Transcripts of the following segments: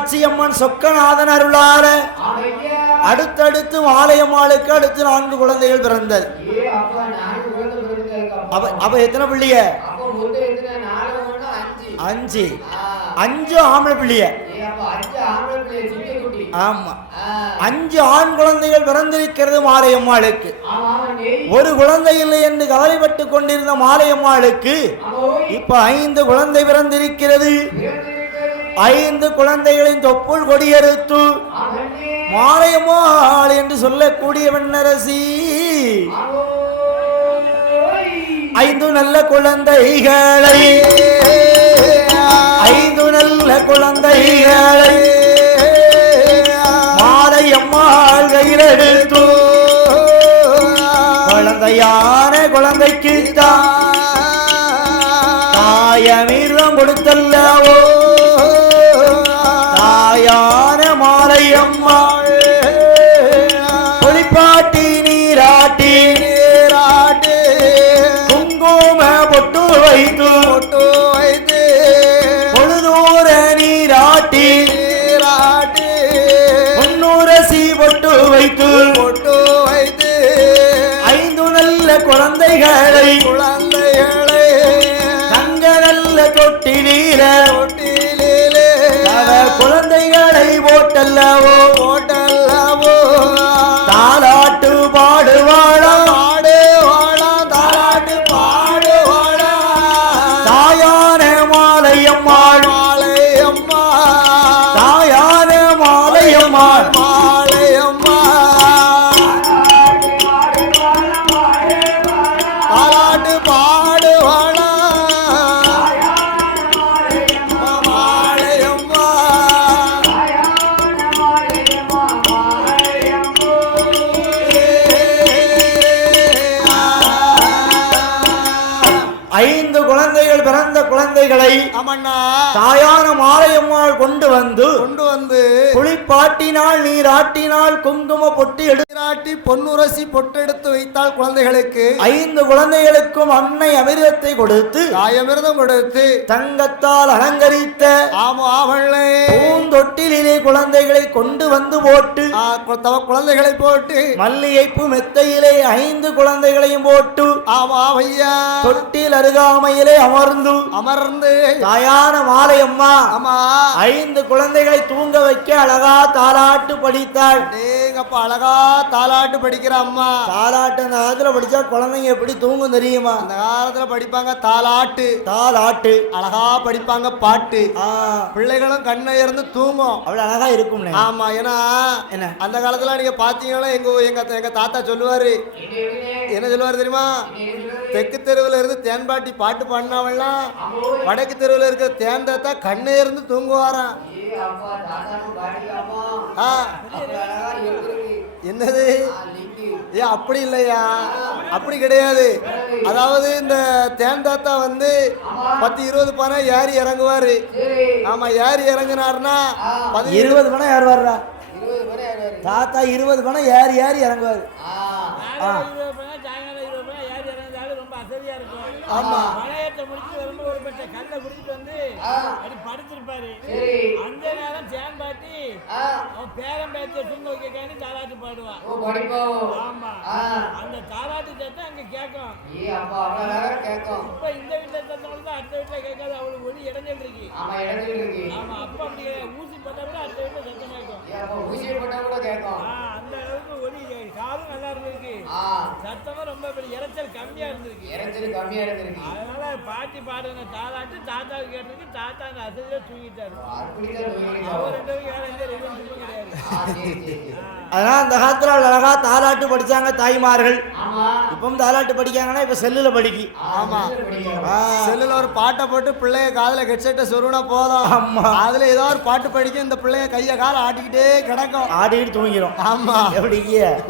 மீனாட்சி அம்மன் சொக்கநாதன் அருளார. அடுத்தடுத்து மாலையம்மாளுக்கு அடுத்து நான்கு குழந்தைகள் பிறந்தது. அப்ப அவ அவ எத்தனை பிள்ளைய? அஞ்சு. அஞ்சு ஆம்பளை பிள்ளைய. பிள்ளை ஆமா. அஞ்சு ஆண் குழந்தைகள் பிறந்திருக்கிறது மாலையம்மாளுக்கு ஒரு குழந்தை இல்லை என்று கவலைப்பட்டு கொண்டிருந்த மாலையம்மாளுக்கு இப்ப ஐந்து குழந்தை பிறந்திருக்கிறது. ஐந்து குழந்தைகளின் தொப்புள் கொடியறுத்து ஆமண்ணே. மாலையம்மாள் என்று சொல்லக்கூடிய வண்ணரசி ஐந்து நல்ல குழந்தைகளை ஐந்து நல்ல குழந்தைகளை மாலையம்மாள் கையிலெடுத்து குழந்தைகளை குழந்தைகளை தங்க நல்ல தொட்டிலீர. தொட்டிலே குழந்தைகளை போட்டல்லவோ போட்டல்லவோ ஐந்து குழந்தைகள் பிறந்த குழந்தைகளை தாயான மாலையம்மாள் கொண்டு வந்து கொண்டு வந்து குளிப்பாட்டினால் நீராட்டினால் குங்கும பொட்டி எடு நீராட்டி பொன்னுரசி பொட்டெடுத்து வைத்தாள் குழந்தைகளுக்கு. ஐந்து குழந்தைகளுக்கும் அன்னை அமிர்தத்தை கொடுத்து தாயமிர்தம் கொடுத்து தங்கத்தால் அலங்கரித்த பூந்தொட்டிலே குழந்தைகளை கொண்டு வந்து போட்டு தவ குழந்தைகளை போட்டு மல்லிகைப்பு மெத்தையிலே ஐந்து குழந்தைகளையும் போட்டு ஆமா ஐயா தொட்டில் அருகாமையிலே அமர்ந்து அமர்ந்து தாயான மாலையம்மா ஆமா ஐந்து குழந்தைகளை தூங்க வைக்க அழகா தாலாட்டு படித்தாள். டேங்கப்பா அழகா தாலாட்டு படிக்கிற அம்மா. தாலாட்டு அந்த காலத்துல படிச்சா குழந்தைங்க எப்படி தூங்கும் தெரியுமா? அந்த காலத்துல படிப்பாங்க தாலாட்டு. தாலாட்டு. அழகா படிப்பாங்க பாட்டு. பிள்ளைகளும் கண்ணை இருந்து தூங்கும். அவ்வளவு அழகா இருக்கும் ஆமா ஏன்னா என்ன? அந்த காலத்துல நீங்க பாத்தீங்கன்னா எங்க எங்க எங்க தாத்தா சொல்லுவாரு. என்ன சொல்லுவாரு தெரியுமா? தெற்கு தெருவுல இருந்து தேன்பாட்டி பாட்டு பாடினவெல்லாம் வடக்கு தெருவுல இருக்கிற தேன் தாத்தா கண்ணே இருந்து தூங்குவாராம். என்னது ஆ, லிங்கு. ஏ அப்படி இல்லையா? அப்படி கிடையாது. அதாவது இந்த தேன் தாத்தா வந்து பத்து இருபது பணம் ஏறி இறங்குவாரு. ஆமா ஏறி இறங்குனாருன்னா இருபது பணம் யாரு தாத்தா இருபது பணம் ஏறி ஏறி இறங்குவாரு. ஆமா. மலையத்தை முடிச்சு வரும்போது ஒரு பெற்ற கல்லை குடிச்சிட்டு வந்து. அப்படி படுத்திருப்பாரு. அந்த நேரம் சேன் பாட்டி அவன் பேரம் பேச்ச தூங்க வைக்காண்டி தாலாட்டு பாடுவான் ஆமா. அந்த தாலாட்டு சத்தம் அங்க கேட்கும். இப்ப இந்த வீட்டுல சத்தம் தான் அடுத்த வீட்டுல கேட்காது அவளுக்கு ஒளி இடைஞ்சல் இருக்கு. ஆமா அப்ப அப்படி. ஊசி போட்டா கூட அடுத்த வீட்டுல சத்தம் கேட்கும். போட்டா அந்த அளவுக்கு ஒலி காலும் நல்லா இருந்திருக்கு. சத்தமும் ரொம்ப பெரிய இரைச்சல் கம்மியா இருந்திருக்கு. இறைச்சல் கம்மியா இருந்திருக்கு. அதனால பாட்டி பாடுன தாலாட்டு தாத்தாவுக்கு கேட்டிருக்கு தாத்தா அந்த அசதியில தூங்கிட்டாரு. அவர் ரெண்டு பேரும் கிடையாது அதனால அந்த காலத்துல அழகா தாலாட்டு படிச்சாங்க தாய்மார்கள். ஆமா. இப்பவும் தாலாட்டு படிக்காங்கன்னா இப்ப செல்லுல படிக்கி. ஆமா ஆ, செல்லுல ஒரு பாட்டை போட்டு பிள்ளைய காதுல ஹெட்செட்டை சொருனா போதும். ஆமா. அதுல ஏதோ ஒரு பாட்டு படிக்கும் இந்த பிள்ளைய கைய கால ஆட்டிக்கிட்டே கிடக்கும். ஆடிட்டு தூங்கிரும். ஆமா. எப்படி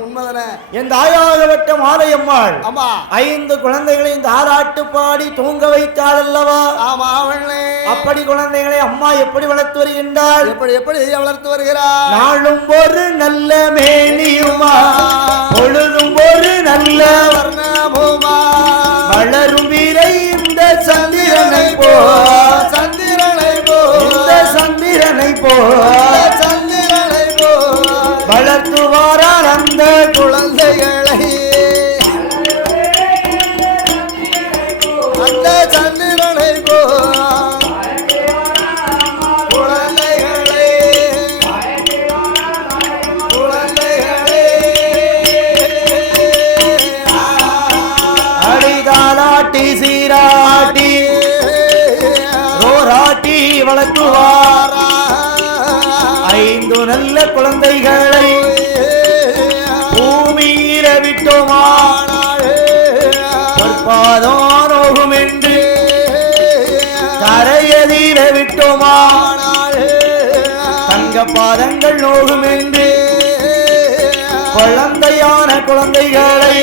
உண்மைதானே? என் தாயாகப்பட்ட மாலையம்மாள். ஆமா. ஐந்து குழந்தைகளையும் தாலாட்டு பாடி தூங்க வைத்தாள் அல்லவா ஆமா அவளே. அப்படி குழந்தைகளை அம்மா எப்படி வளர்த்து வருகின்றாள்? எப்படி எப்படி வளர்த்து வருகிறார் நாளும் ஒரு நல்ல மேனியுமா? பொழுதும் ஒரு நல்ல வர்ணபூமா நல்ல குழந்தைகளை பூமியில விட்டோமா பொற்பாதோனோகும் என்று கரையதீர விட்டோமா? தங்க பாதங்கள் நோகும் என்று குழந்தையான குழந்தைகளை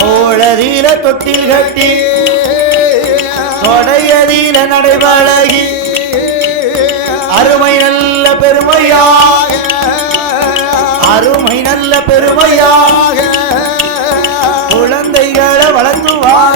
தோழதீர தொட்டில் கட்டி தொடையதீர நடைபழகி அருமை பெருமையாக அருமை நல்ல பெருமையாக குழந்தைகளை வளர்த்துவார்.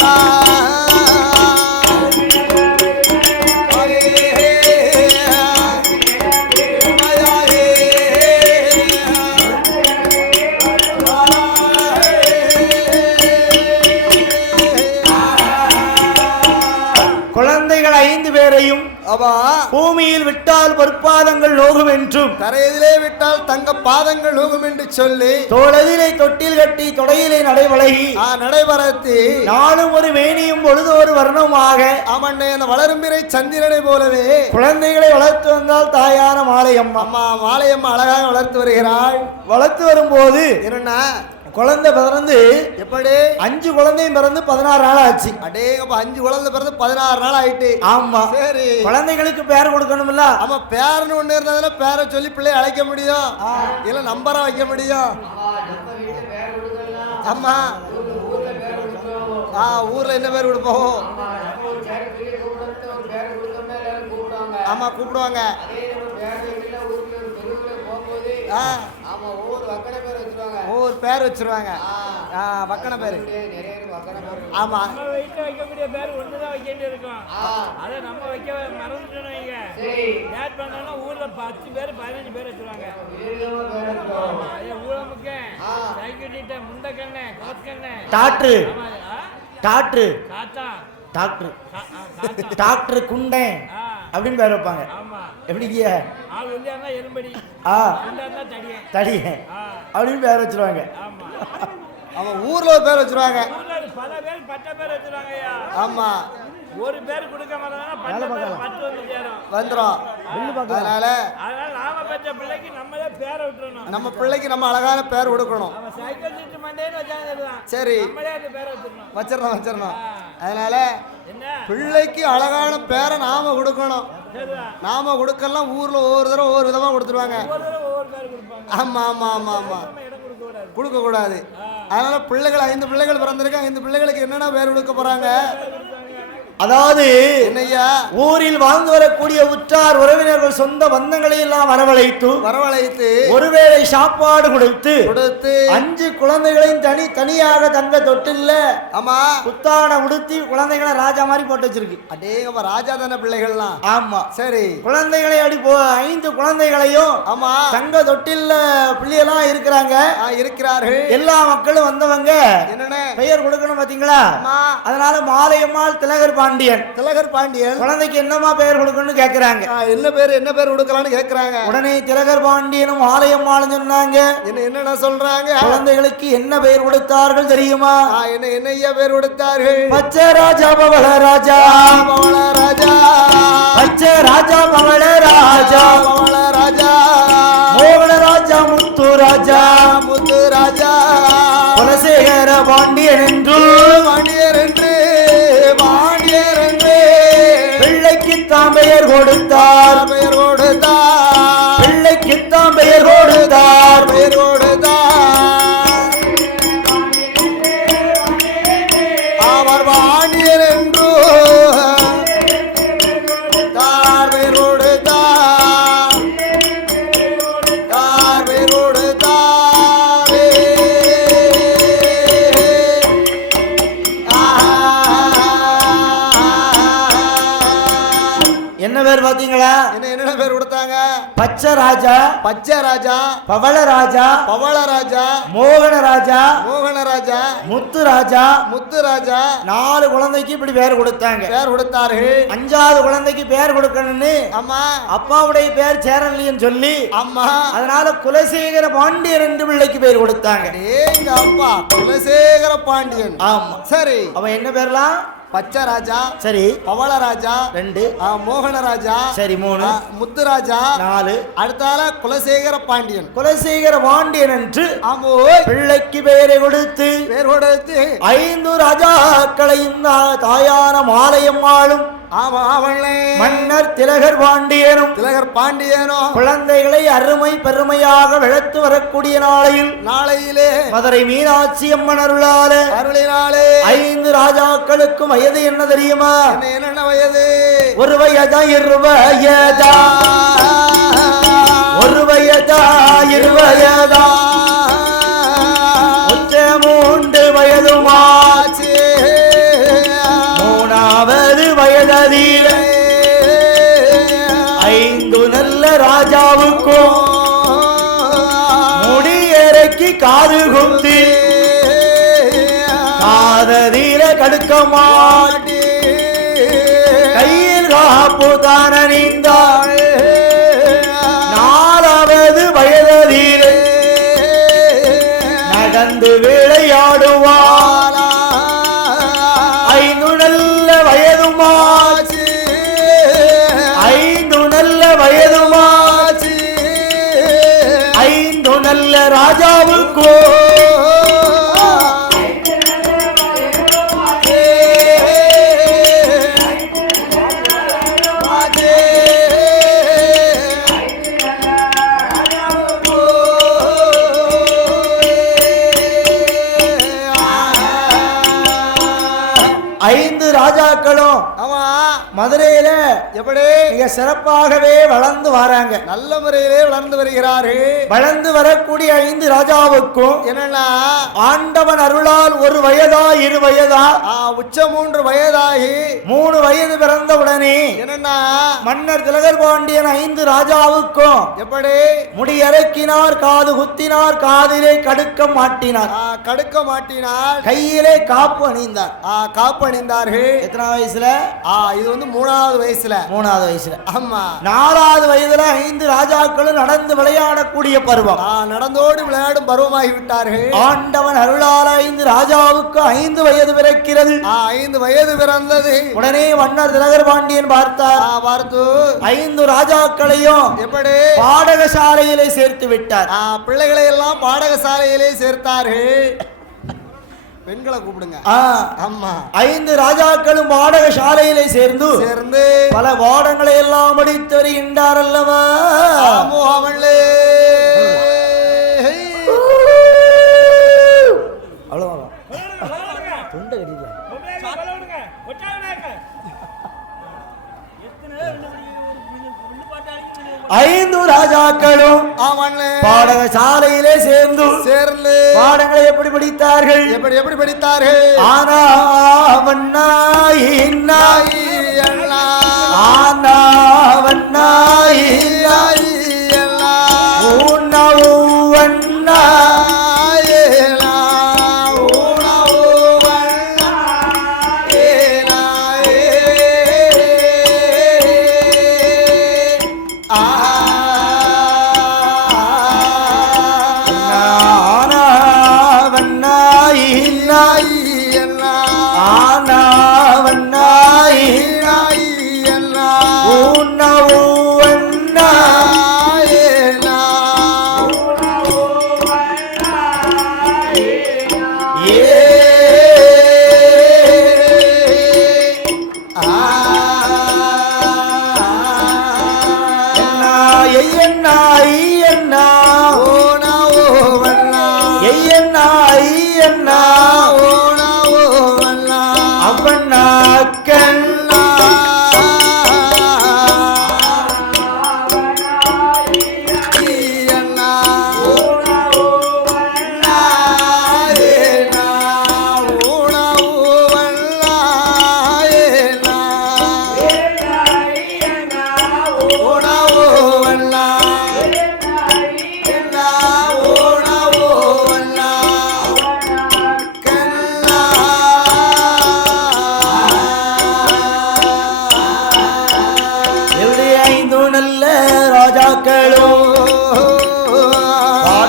பூமியில் விட்டால் பொற்பாதங்கள் நோகும் என்றும் தரையிலே விட்டால் தங்க பாதங்கள் ஊகும் என்று சொல்லி தோளதிலே தொட்டில் கட்டி தொடையிலே நடைபழகி ஆ நடைபெறத்தி நாளும் ஒரு மேனியும் பொழுது ஒரு வர்ணமாக ஆமண்ணே அந்த வளரும்பிறை சந்திரனை போலவே குழந்தைகளை வளர்த்து வந்தால் தாயான மாலையம்மா அம்மா. மாலையம்மா அழகாக வளர்த்து வருகிறாள். வளர்த்து வரும்போது என்னன்னா குழந்தை பிறந்து எப்படி அஞ்சு குழந்தையும் பிறந்து பதினாறு நாள் ஆச்சு. அடேங்கப்பா அஞ்சு குழந்தை பிறந்து பதினாறு நாள் ஆயிட்டு. ஆமா. சரி. குழந்தைகளுக்கு பேர் கொடுக்கணும்ல? ஆமா பேரன்னு ஒண்ணு இருந்ததுல பேரை சொல்லி பிள்ளைய அழைக்க முடியும். இல்ல நம்பரா வைக்க முடியும். ஆமா ஆ ஊர்ல என்ன பேர் கொடுப்போம்? ஆமா கூப்பிடுவாங்க. ஆ ஆமா ஒவ்வொரு வக்கட பேர் ஒவ்வொரு பேர் வச்சிருவாங்க. வக்கன பேர். ஆமா. வைக்கக்கூடிய பேர் ஒன்று தான் வைக்க வேண்டியிருக்கும் அதை நம்ம வைக்க மறந்துட்டோம் வைங்க. பண்ணோம்னா ஊரில் பத்து பேர் பதினஞ்சு பேர் வச்சுருவாங்க. ஊழமுக்க சைக்கிட்ட முண்டக்கண்ணு கோஸ்கண்ணு டாக்டரு? டாக்டரு. டாக்டரு. டாக்டர் குண்டேன். அப்படின்னு பேர் வைப்பாங்க. ஆமா. எப்படிங்க? ஆ தடியன் அப்படின்னு பேர் வச்சிருவாங்க. ஆமா. அவன் ஊர்ல ஒரு பேர் வச்சிருவாங்க. ஊர்ல பல பேர் பட்ட பேர் வச்சிருவாங்க ஐயா. ஆமா. ஒரு பேர் கொடுக்க மாட்டாங்கன்னா பட்ட பேர் பத்து வந்து சேரும். வந்துரும். அதனால அதனால நாம பெற்ற பிள்ளைக்கு நம்மளே பேரை விட்டுறணும். நம்ம பிள்ளைக்கு நம்ம அழகான பேர் கொடுக்கணும். சைக்கிள் சீட்டு மண்டேன்னு வச்சாங்க சரி. நம்மளே அந்த பேரை வச்சிடணும். வச்சிடணும் வச்சிடணும். அதனால பிள்ளைக்கு அழகான பேரை நாம கொடுக்கணும். நாம கொடுக்கலாம் ஊர்ல ஒவ்வொரு தடவை ஒவ்வொரு விதமா கொடுத்துருவாங்க. ஆமா ஆமா ஆமா ஆமா. கொடுக்க கூடாது. அதனால பிள்ளைகள் ஐந்து பிள்ளைகள் பிறந்திருக்கு ஐந்து பிள்ளைகளுக்கு என்னென்ன பேர் கொடுக்க போறாங்க? அதாவது ஊரில் வாழ்ந்து வரக்கூடிய உற்றார் உறவினர்கள் சொந்த பந்தங்களை எல்லாம் வரவழைத்து வரவழைத்து ஒருவேளை சாப்பாடு கொடுத்து கொடுத்து அஞ்சு குழந்தைகளையும் தனி தனியாக தங்க தொட்டில்ல ஆமா. புத்தாடை உடுத்தி குழந்தைகளை ராஜா மாதிரி போட்டு வச்சிருக்கு. அடேங்கப்பா ராஜா தானே பிள்ளைகள்லாம். ஆமா. சரி. குழந்தைகளை அடி போ ஐந்து குழந்தைகளையும் ஆமா. தங்க தொட்டில்ல பிள்ளையெல்லாம் இருக்கிறாங்க. இருக்கிறார்கள். எல்லா மக்களும் வந்தவங்க என்னென்ன? பெயர் கொடுக்கணும் பாத்தீங்களா? ஆமா. அதனால மாலையம்மாள் திலகர் பாண்டியன். திலகர் பாண்டியன். குழந்தைக்கு என்னமா பெயர் கொடுக்கணும்னு கேக்குறாங்க. என்ன பேர் என்ன பேர் கொடுக்கலாம்னு கேக்குறாங்க. உடனே திலகர் பாண்டியனும் ஆலயம்மாளும் சொன்னாங்க. என்ன என்னென்ன சொல்றாங்க? குழந்தைகளுக்கு என்ன பெயர் கொடுத்தார்கள் தெரியுமா? என்ன என்ன ஐயா பேர் கொடுத்தார்கள்? பச்சை ராஜா பவள ராஜா பவள ராஜா பச்சை ராஜா பவள ராஜா பவள ராஜா மோகன ராஜா முத்து ராஜா முத்து ராஜா குலசேகர பாண்டியன் என்று பாண்டியர் என்று பிள்ளைக்குத்தான் கொடுத்தார். பெயர் கொடுத்தார். என்ன என்னென்ன பேர் கொடுத்தாங்க? பச்சை ராஜா பச்சை ராஜா பவள ராஜா பவள ராஜா மோகன ராஜா மோகன ராஜா முத்து ராஜா முத்து ராஜா நாலு குழந்தைக்கு இப்படி பேர் கொடுத்தாங்க. பேர் கொடுத்தார்கள். அஞ்சாவது குழந்தைக்கு பேர் கொடுக்கணும்னு அம்மா அப்பாவுடைய பேர் சேரன்லின்னு சொல்லி அம்மா அதனால குலசேகர பாண்டியர் என்று பிள்ளைக்கு பேர் கொடுத்தாங்க. அப்பா குலசேகர பாண்டியன். ஆமா. சரி. அவன் என்ன பேர்லாம்? பச்சை ராஜா சரி. பவள ராஜா ரெண்டு. மோகன ராஜா சரி மூணு. முத்துராஜா நாலு. அடுத்தால குலசேகர பாண்டியன். குலசேகர பாண்டியன் என்று ஆமோ பிள்ளைக்கு பெயரை கொடுத்து பேர் கொடுத்து ஐந்து ராஜாக்களையும் தா- தாயான மாலையம்மாளும் ஆமா அவளே மன்னர் திலகர் பாண்டியனும் திலகர் பாண்டியனோ குழந்தைகளை அருமை பெருமையாக வளர்த்து வரக்கூடிய நாளையில் நாளையிலே மதுரை மீனாட்சி அம்மன் அருளால அருளினாலே. ஐந்து ராஜாக்களுக்கும் வயது என்ன தெரியுமா? என்ன என்னென்ன வயது? ஒரு வயதா இரு வயதா? ஒரு வயதா இரு தடுக்க மாட்டே கையில் காப்பு நாலாவது வயதீர நடந்து விளையாடுவாள். ஐந்து நல்ல வயதுமா ஐந்து நல்ல வயதுமா ஐந்து நல்ல ராஜாவுக்கோ மதுரையில எப்படி? மிக சிறப்பாகவே வளர்ந்து வராங்க. நல்ல முறையிலே வளர்ந்து வருகிறார்கள் வளர்ந்து வரக்கூடிய ஐந்து ராஜாவுக்கும் என்னன்னா? ஆண்டவன் அருளால் ஒரு வயதா இரு வயதா? உச்ச மூன்று வயதாகி மூணு வயது பிறந்த உடனே என்னன்னா? மன்னர் திலகர் பாண்டியன் ஐந்து ராஜாவுக்கும் எப்படி? முடியறக்கினார் காது குத்தினார் காதிலே கடுக்க மாட்டினார். கடுக்க மாட்டினால் கையிலே காப்பு அணிந்தார். ஆ, காப்பணிந்தார்கள் எத்தனாவது வயசுல? இது வந்து மூணாவது வயசுல. மூணாவது வயசுல. ஆமா நாலாவது வயதுல ஐந்து ராஜாக்களும் நடந்து விளையாடக்கூடிய பருவம். நடந்தோடி விளையாடும் பருவமாகி விட்டார்கள். ஆண்டவன் அருளால் ஐந்து ராஜாவுக்கு ஐந்து வயது பிறக்கிறது. ஐந்து வயது பிறந்தது. உடனே மன்னர் திலகர் பாண்டியன் பார்த்தார். பார்த்து. ஐந்து ராஜாக்களையும் எப்படி? பாடகசாலையிலே சேர்த்து விட்டார். பிள்ளைகளை எல்லாம் பாடகசாலையிலே சேர்த்தார்கள். பெண்களை கூப்பிடுங்க. ஆமா. ஐந்து ராஜாக்களும் பாடகசாலையிலே சேர்ந்து சேர்ந்து பல பாடங்களை எல்லாம் படித்து வருகின்றார் அல்லவா அவளே ஐந்து ராஜாக்களும் ஆமண்ணே. பாடகசாலையிலே சேர்ந்து சேர்ந்து. பாடங்களை எப்படி படித்தார்கள்? எப்படி எப்படி படித்தார்கள்? ஆனா அண்ணா ஆனா உன்னவு வண்ணா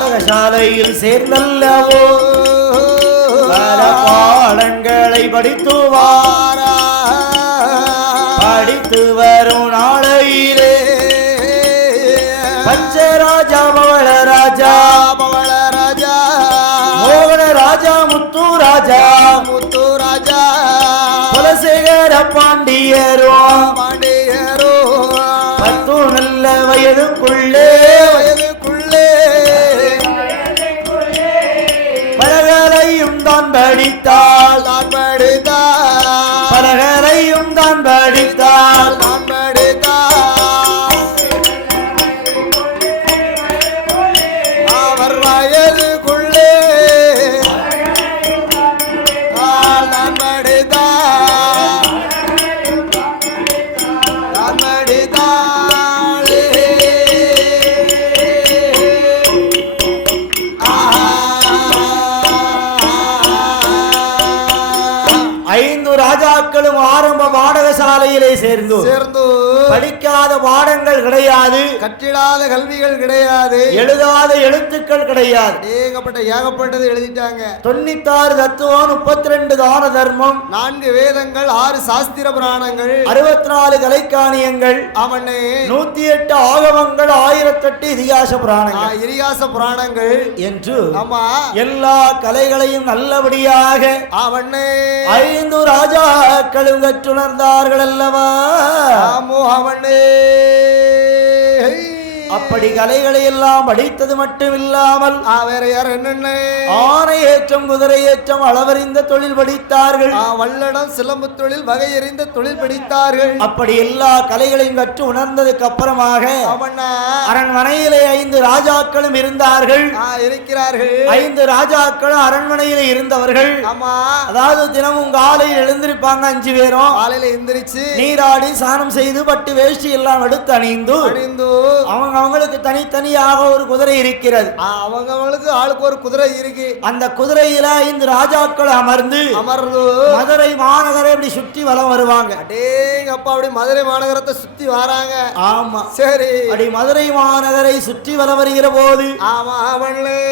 பாடசாலையில் சேர்ந்தல்லவோ பல பாடங்களை படித்து வாரா. படித்து வரும் நாளையிலே. பஞ்சராஜா பவள ராஜா. பவள ராஜா. மோகன ராஜா முத்து ராஜா. முத்து ராஜா. குலசேகர பாண்டியரோ. பாண்டியரோ. பத்து நல்ல வயதுக்குள்ளே வயது பாடகசாலையிலே சேர்ந்து. சேர்ந்து. படிக்காத பாடங்கள் கிடையாது. கட்டிடாத கல்விகள் கிடையாது. எழுதாத எழுத்துக்கள் கிடையாது. ஏகப்பட்ட ஏகப்பட்டது எழுதிட்டாங்க. தொண்ணூத்தாறு தத்துவம் முப்பத்தி ரெண்டு தான தர்மம் நான்கு வேதங்கள் ஆறு சாஸ்திர புராணங்கள். அறுபத்தி நாலு கலைக்காணியங்கள் ஆமண்ணே. நூத்தி எட்டு ஆகமங்கள் ஆயிரத்தெட்டு இதிகாச புராணங்கள். இரியாச புராணங்கள். என்று ஆமா. எல்லா கலைகளையும் நல்லபடியாக ஆமண்ணே. ஐந்து ராஜாக்களும் கற்றுணர்ந்தார்கள் அல்லவா? ஆமோ ஆமண்ணே. அப்படி கலைகளை எல்லாம் படித்தது மட்டும் இல்லாமல் வேற யார் என்னென்ன? ஆனை ஏற்றம் குதிரை ஏற்றம் அளவறிந்த தொழில் படித்தார்கள். வல்லடம் சிலம்பு தொழில் வகை எறிந்த தொழில் படித்தார்கள். அப்படி எல்லா கலைகளையும் கற்று உணர்ந்ததுக்கு அப்புறமாக அரண்மனையிலே ஐந்து ராஜாக்களும் இருந்தார்கள். இருக்கிறார்கள். ஐந்து ராஜாக்களும் அரண்மனையிலே இருந்தவர்கள். ஆமா. அதாவது தினமும் காலையில் எழுந்திருப்பாங்க அஞ்சு பேரும். காலையில எந்திரிச்சு நீராடி ஸ்நானம் செய்து பட்டு வேஷ்டி எல்லாம் எடுத்து அணிந்து அணிந்து அவங்க அவங்களுக்கு தனித்தனியாக ஒரு குதிரை இருக்கிறது. அவங்கவங்களுக்கு ஆளுக்கு ஒரு குதிரை இருக்கு. அந்த குதிரையில ஐந்து ராஜாக்கள் அமர்ந்து அமர்ந்து. மதுரை மாநகரை இப்படி சுற்றி வலம் வருவாங்க. அடேங்க அப்பா அப்படி மதுரை மாநகரத்தை சுத்தி வராங்க. ஆமா. சரி. அப்படி மதுரை மாநகரை சுற்றி வலம் வருகிற போது ஆமா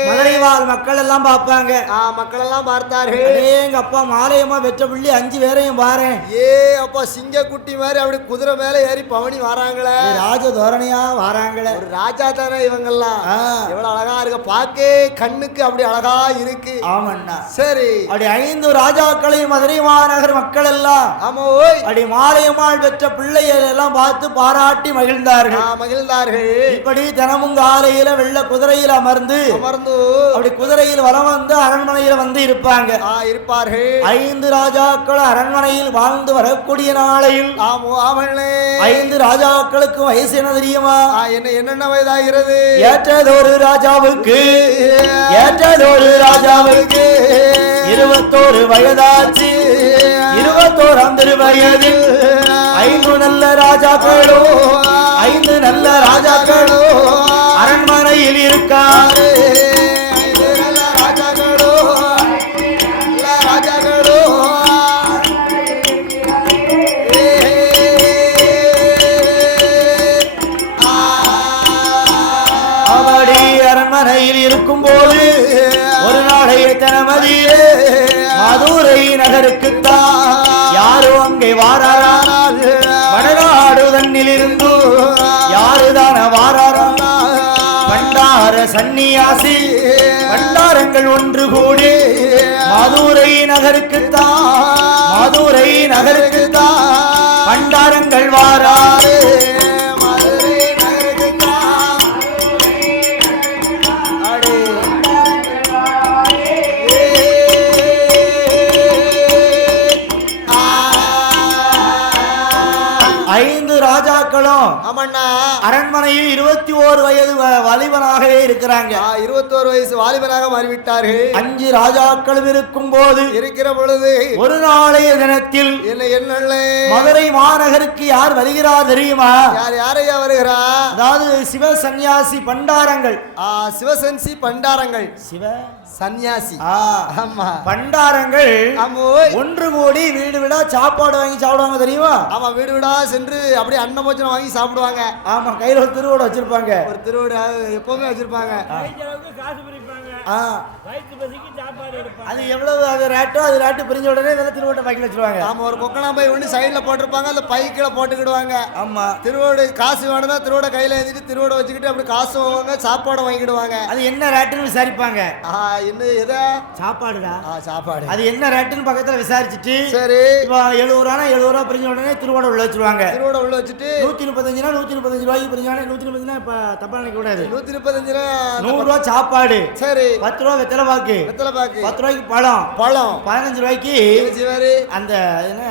மதுரை வாழ் மக்கள் எல்லாம் பார்ப்பாங்க. மக்கள் எல்லாம் பார்த்தார்கள். எங்க அப்பா மாலையம்மா வெற்ற புள்ளி அஞ்சு பேரையும் பாரேன். ஏ அப்பா சிங்கக்குட்டி மாதிரி அப்படி குதிரை மேல ஏறி பவனி வராங்களே. ராஜ தோரணையா வாராங்களே. ஒரு ராஜா தானே இவங்கெல்லாம். எவ்வளவு அழகா இருக்க. பாக்கே கண்ணுக்கு அப்படி அழகா இருக்கு. ஆமண்ணா. சரி. அப்படி ஐந்து ராஜாக்களையும் மதுரை மாநகர் மக்கள் எல்லாம் ஆமா ஓய். அப்படி மாலையம்மாள் பெற்ற பிள்ளைகள் எல்லாம் பார்த்து பாராட்டி மகிழ்ந்தார்கள். மகிழ்ந்தார்கள். இப்படி தினமும் காலையில வெள்ள குதிரையில் அமர்ந்து அமர்ந்து. அப்படி குதிரையில் வலம் வந்து அரண்மனையில வந்து இருப்பாங்க. இருப்பார்கள். ஐந்து ராஜாக்கள் அரண்மனையில் வாழ்ந்து வரக்கூடிய நாளையில் ஐந்து ராஜாக்களுக்கு வயசு என்ன தெரியுமா? என்ன என்னென்ன வயதாகிறது? ஏற்றதொரு ராஜாவுக்கு ஏற்றதொரு ராஜாவுக்கு இருபத்தோரு வயதாச்சு. இருபத்தோராம் திருவயதில் ஐந்து நல்ல ராஜாக்களோ ஐந்து நல்ல ராஜாக்களோ அரண்மனையில் இருக்காரு. அங்கே வடநாடு யாருதான வாராரா? பண்டார சன்னியாசி. பண்டாரங்கள் ஒன்று கூடி மதுரை நகருக்குத்தான். மதுரை நகருக்குத்தான். பண்டாரங்கள் வாராறு அரண்மனையில் இருபத்தி ஓரு வயது வ- வலிவனாகவே இருக்கிறாங்க. ஆ, இருபத்தோரு வயசு வாலிபனாக மாறிவிட்டார்கள். அஞ்சு ராஜாக்களும் இருக்கும் போது இருக்கிற பொழுது ஒரு நாளைய தினத்தில் என்ன என்ன மதுரை மாநகருக்கு யார் வருகிறார் தெரியுமா? யார் யாரையா வருகிறா? அதாவது சிவ சந்நியாசி பண்டாரங்கள் சிவசன்சி பண்டாரங்கள். சிவ சன்னியாசி. ஆ, ஆமா. பண்டாரங்கள் ஒன்று கூடி வீடு வீடா சாப்பாடு வாங்கி சாப்பிடுவாங்க தெரியுமா? ஆமா வீடு வீடா சென்று அப்படியே அன்னமோச்சனம் வாங்கி சாப்பிடுவாங்க. ஆமா கையில ஒரு திருவோட வச்சிருப்பாங்க. ஒரு திருவிழா எப்பவுமே வச்சிருப்பாங்க. அது எவ்வளவு அது ரேட்டோ அது ரேட்டு பிரிஞ்ச உடனே இதெல்லாம் திருவோட்டை பாக்கி வச்சிருவாங்க. ஆமா ஒரு கொக்கனா பை ஒண்ணு சைடுல போட்டிருப்பாங்க அந்த பை கீழே போட்டுக்கிடுவாங்க. ஆமா. திருவோடு காசு வேணும்னா திருவோட கையில எழுதிட்டு திருவோட வச்சுக்கிட்டு அப்படி காசு வாங்குவாங்க சாப்பாடு வாங்கிடுவாங்க. அது என்ன ரேட்டுன்னு விசாரிப்பாங்க. ஆ இன்னும் எதா? சாப்பாடுடா. ஆ சாப்பாடு. அது என்ன ரேட்டுன்னு பக்கத்துல விசாரிச்சுட்டு சரி. இப்போ எழுபது ரூபா எழுபது ரூபா பிரிஞ்ச உடனே திருவோட உள்ள வச்சிருவாங்க. திருவோட உள்ள வச்சுட்டு நூத்தி முப்பத்தஞ்சுனா நூத்தி முப்பத்தஞ்சு ரூபாய்க்கு பிரிஞ்சானே நூத்தி முப்பத்தஞ்சுனா இப்ப தப்பா நினைக்க கூடாது. நூத்தி முப்பத்தஞ்சு ரூபா நூறு ரூபா சாப்பாடு. சரி. பத்து ரூபா வெத்தலை பாக்கு? வெத்தலை பாக்கு? பத்து ரூபாய்க்கு பழம். பழம். பதினஞ்சு ரூபாய்க்கு அந்த என்ன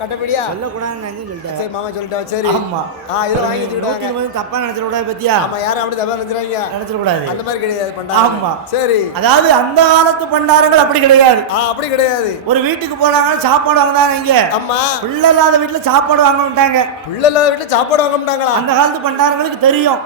கட்டப்படியா? சொல்லக்கூடாதுன்னு சொல்லிட்டேன். சரி மாமா சொல்லிட்டேன் சரி. ஆமா. ஆ இதை வாங்கி முப்பது தப்பா நினைச்சிட கூடாது பத்தியா? ஆமா யாரும் அப்படி தப்பா நினைச்சுறாங்க நினைச்சிட கூடாது அந்த மாதிரி கிடையாது பண்டாரம். ஆமா. சரி. அதாவது அந்த காலத்து பண்டாரங்கள் அப்படி கிடையாது. ஆ அப்படி கிடையாது. ஒரு வீட்டுக்கு போனாங்கன்னா சாப்பாடு வாங்கினாங்க இங்க. அம்மா பிள்ளை இல்லாத வீட்டுல சாப்பாடு வாங்க மாட்டாங்க. பிள்ளை இல்லாத வீட்டுல சாப்பாடு வாங்க மாட்டாங்களா? அந்த காலத்து பண்டாரங்களுக்கு தெரியும்.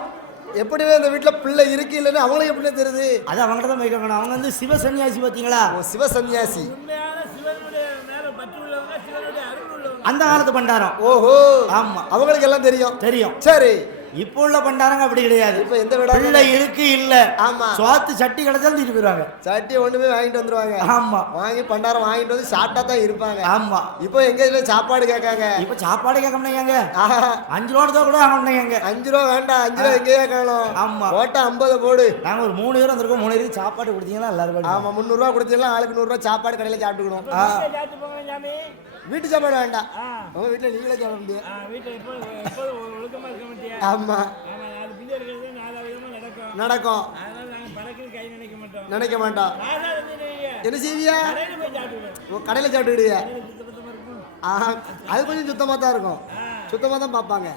எப்படிவே அந்த வீட்டுல பிள்ளை இருக்கு இல்லைன்னு அவங்களுக்கு எப்படி தெரியுது? அது அவங்கள்ட்ட தான் போய் கேட்கணும் அவங்க வந்து சிவ சன்னியாசி பாத்தீங்களா? ஓ சிவ சன்னியாசி. உண்மையான சிவனுடைய மேல பற்று உள்ளவங்க சிவனுடைய அருள் உள்ளவங்க. அந்த காலத்து பண்டாரம். ஓஹோ. ஆமா. அவங்களுக்கு எல்லாம் தெரியும். தெரியும். சரி. இப்போ உள்ள பண்டாரங்க அப்படி கிடையாது. இப்ப எந்த வீடா பிள்ளை இருக்கு இல்ல. ஆமா. சுவாத்து சட்டி கிடைச்சாலும் தூக்கிட்டு போயிருவாங்க சட்டி ஒண்ணு போய் வாங்கிட்டு வந்துருவாங்க. ஆமா. வாங்கி பண்டாரம் வாங்கிட்டு வந்து சாப்பிட்டா தான் இருப்பாங்க. ஆமா. இப்போ எங்க இதுல சாப்பாடு கேட்காங்க? இப்ப சாப்பாடு கேட்க மாட்டேங்க ஆஹா, அஞ்சு ரூபா தான் கூட வாங்க மாட்டேங்க அஞ்சு ரூபா வேண்டாம். அஞ்சு ரூபா எங்கேயா காணும். ஆமா. போட்டா ஐம்பது போடு. நாங்க ஒரு மூணு பேர் வந்திருக்கோம். மூணு பேருக்கு சாப்பாடு கொடுத்தீங்கன்னா எல்லாரும் ஆமா முந்நூறுரூவா கொடுத்தீங்கன்னா ஆளுக்கு நூறுரூவா சாப்பாடு கடையில சாப்பிட்டுக்கணும். வீட்டு சாப்பாடு வேண்டாம். உங்க வீட்டுல நீங்களே சாப்பிட முடியும் வீட்டுல எப்போதும் ஒழுக்கமா இருக்க மாட்டியா ஆமா. நாலு பிள்ளை இருக்கிறது நாலு விதமா நடக்கும். நடக்கும். அதனால நாங்க பறக்குன்னு கை நினைக்க மாட்டோம். நினைக்க மாட்டோம். என்ன செய்வியா கடையில சாப்பிட்டுக்கிடுவியா? அது கொஞ்சம் சுத்தமா தான் இருக்கும். சுத்தமா தான் பார்ப்பாங்க.